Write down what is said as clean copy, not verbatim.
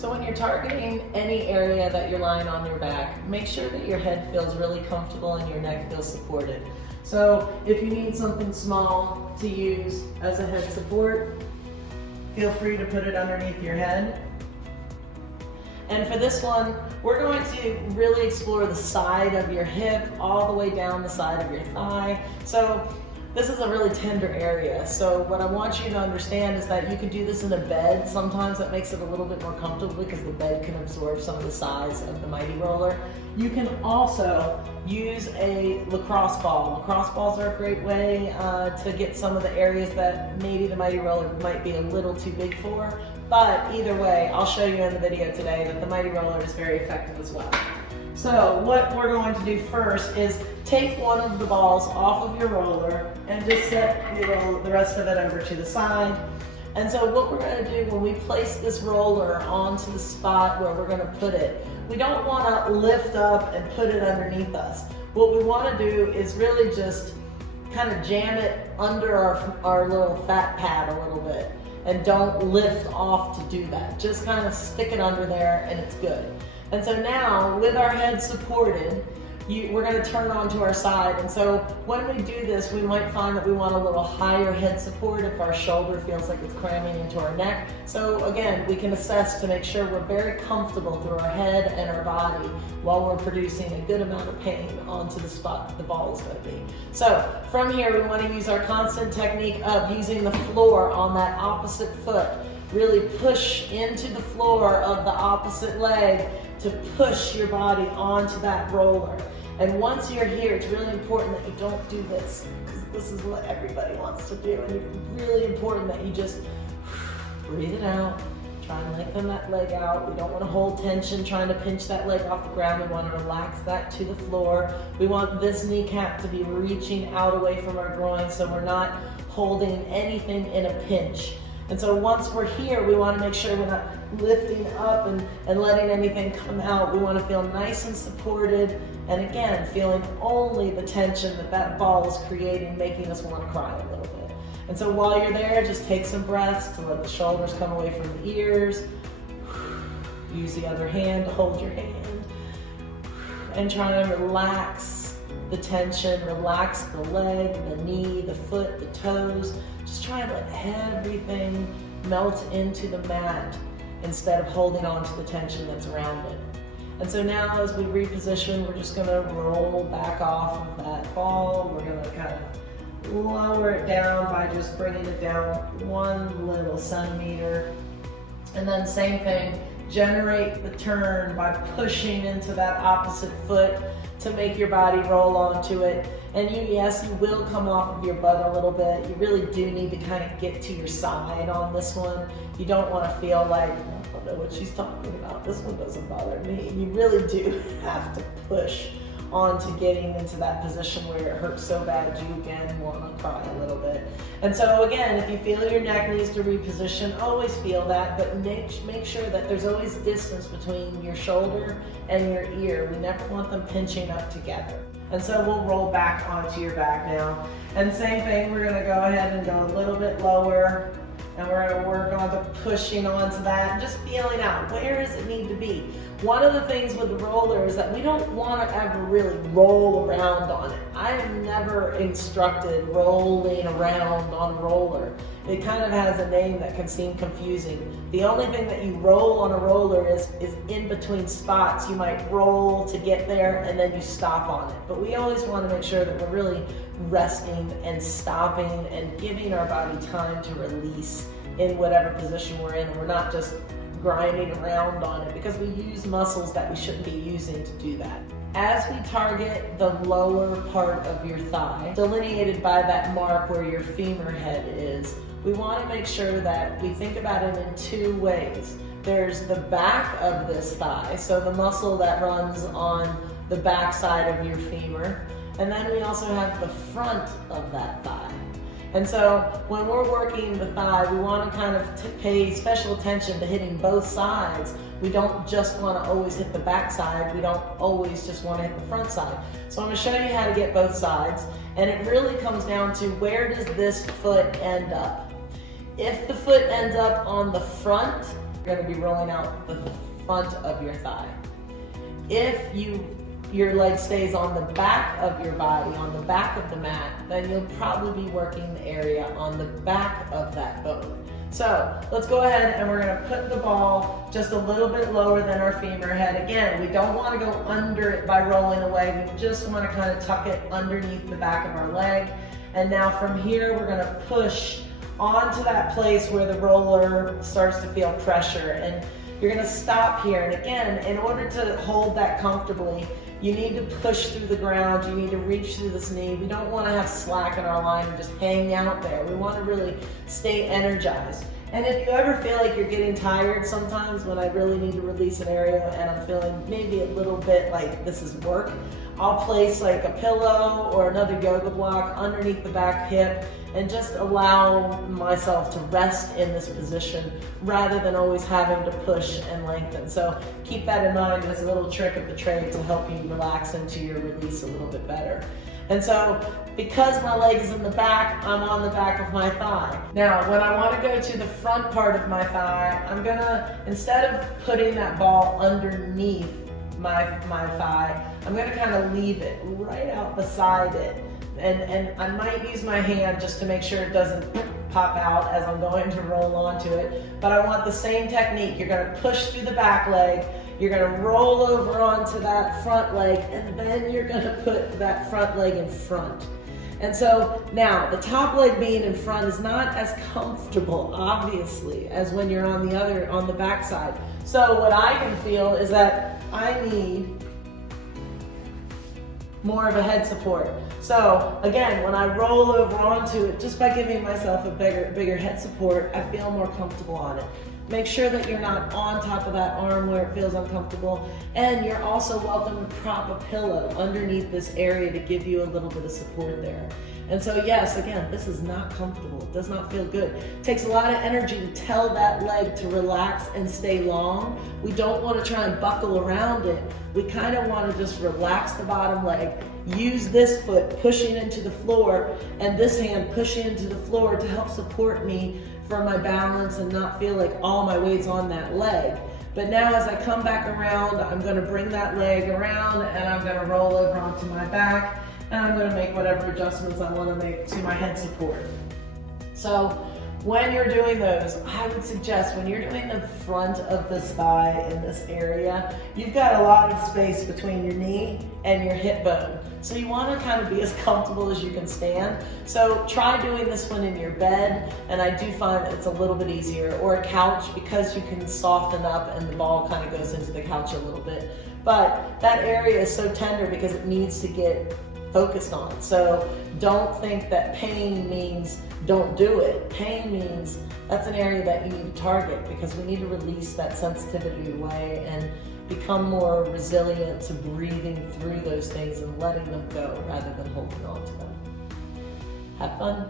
So when you're targeting any area that you're lying on your back, make sure that your head feels really comfortable and your neck feels supported. So if you need something small to use as a head support, feel free to put it underneath your head. And for this one, we're going to really explore the side of your hip all the way down the side of your thigh. So this is a really tender area. So what I want you to understand is that you can do this in a bed. Sometimes that makes it a little bit more comfortable because the bed can absorb some of the size of the Myt-Roller. You can also use a lacrosse ball. Lacrosse balls are a great way to get some of the areas that maybe the Myt-Roller might be a little too big for. But either way, I'll show you in the video today that the Myt-Roller is very effective as well. So what we're going to do first is take one of the balls off of your roller and just set the rest of it over to the side. And so what we're going to do when we place this roller onto the spot where we're going to put it, we don't want to lift up and put it underneath us. What we want to do is really just kind of jam it under our little fat pad a little bit, and don't lift off to do that. Just kind of stick it under there and it's good. And so now, with our head supported, we're going to turn onto our side. And so when we do this, we might find that we want a little higher head support if our shoulder feels like it's cramming into our neck. So again, we can assess to make sure we're very comfortable through our head and our body while we're producing a good amount of pain onto the spot that the ball is going to be. So from here, we want to use our constant technique of using the floor on that opposite foot. Really push into the floor of the opposite leg to push your body onto that roller. And once you're here, it's really important that you don't do this, because this is what everybody wants to do. And it's really important that you just breathe it out, try and lengthen that leg out. We don't want to hold tension trying to pinch that leg off the ground. We want to relax that to the floor. We want this kneecap to be reaching out away from our groin so we're not holding anything in a pinch. And so once we're here, we want to make sure we're not lifting up and letting anything come out. We want to feel nice and supported, and again, feeling only the tension that ball is creating, making us want to cry a little bit. And so while you're there, just take some breaths to let the shoulders come away from the ears. Use the other hand to hold your hand. And try to relax the tension, relax the leg, the knee, the foot, the toes. Just try and let everything melt into the mat instead of holding on to the tension that's around it. And so now as we reposition, we're just gonna roll back off of that ball. We're gonna kind of lower it down by just bringing it down 1 little centimeter. And then same thing, generate the turn by pushing into that opposite foot to make your body roll onto it. And yes, you will come off of your butt a little bit. You really do need to kind of get to your side on this one. You don't want to feel like, I don't know what she's talking about. This one doesn't bother me. You really do have to push onto getting into that position where it hurts so bad you again want to cry a little bit. And so again, if you feel your neck needs to reposition, always feel that, but make sure that there's always distance between your shoulder and your ear. We never want them pinching up together. And so we'll roll back onto your back now. And same thing, we're gonna go ahead and go a little bit lower, and we're gonna work on the pushing onto that, and just feeling out, where does it need to be? One of the things with the roller is that we don't want to ever really roll around on it. I have never instructed rolling around on a roller. It kind of has a name that can seem confusing. The only thing that you roll on a roller is in between spots. You might roll to get there and then you stop on it. But we always want to make sure that we're really resting and stopping and giving our body time to release in whatever position we're in. We're not just grinding around on it, because we use muscles that we shouldn't be using to do that. As we target the lower part of your thigh, delineated by that mark where your femur head is, we want to make sure that we think about it in 2 ways. There's the back of this thigh, so the muscle that runs on the back side of your femur, and then we also have the front of that thigh. And so when we're working the thigh, we want to kind of pay special attention to hitting both sides. We don't just want to always hit the back side. We don't always just want to hit the front side. So I'm going to show you how to get both sides. And it really comes down to, where does this foot end up? If the foot ends up on the front, You're going to be rolling out the front of your thigh. If your leg stays on the back of your body, on the back of the mat, then you'll probably be working the area on the back of that bone. So let's go ahead and we're going to put the ball just a little bit lower than our femur head. Again, we don't want to go under it by rolling away. We just want to kind of tuck it underneath the back of our leg. And now from here, we're going to push onto that place where the roller starts to feel pressure. And you're going to stop here. And again, in order to hold that comfortably, you need to push through the ground. You need to reach through this knee. We don't want to have slack in our line and just hang out there. We want to really stay energized. And if you ever feel like you're getting tired sometimes, when I really need to release an area and I'm feeling maybe a little bit like this is work, I'll place like a pillow or another yoga block underneath the back hip and just allow myself to rest in this position rather than always having to push and lengthen. So keep that in mind as a little trick of the trade to help you relax into your release a little bit better. And so because my leg is in the back, I'm on the back of my thigh. Now, when I want to go to the front part of my thigh, I'm gonna, instead of putting that ball underneath my thigh, I'm gonna kind of leave it right out beside it. And I might use my hand just to make sure it doesn't pop out as I'm going to roll onto it. But I want the same technique. You're gonna push through the back leg, you're gonna roll over onto that front leg, and then you're gonna put that front leg in front. And so now, the top leg being in front is not as comfortable, obviously, as when you're on the back side. So what I can feel is that I need more of a head support. So again, when I roll over onto it, just by giving myself a bigger head support, I feel more comfortable on it. Make sure that you're not on top of that arm where it feels uncomfortable. And you're also welcome to prop a pillow underneath this area to give you a little bit of support there. And so yes, again, this is not comfortable. It does not feel good. It takes a lot of energy to tell that leg to relax and stay long. We don't want to try and buckle around it. We kind of want to just relax the bottom leg, use this foot pushing into the floor and this hand pushing into the floor to help support me for my balance and not feel like all my weight's on that leg. But now as I come back around, I'm going to bring that leg around and I'm going to roll over onto my back and I'm going to make whatever adjustments I want to make to my head support. So when you're doing those, I would suggest when you're doing the front of this thigh in this area, you've got a lot of space between your knee and your hip bone. So you want to kind of be as comfortable as you can stand. So try doing this one in your bed, and I do find that it's a little bit easier, or a couch, because you can soften up and the ball kind of goes into the couch a little bit. But that area is so tender because it needs to get focused on. So don't think that pain means don't do it. Pain means that's an area that you need to target, because we need to release that sensitivity away and become more resilient to breathing through those things and letting them go rather than holding on to them. Have fun.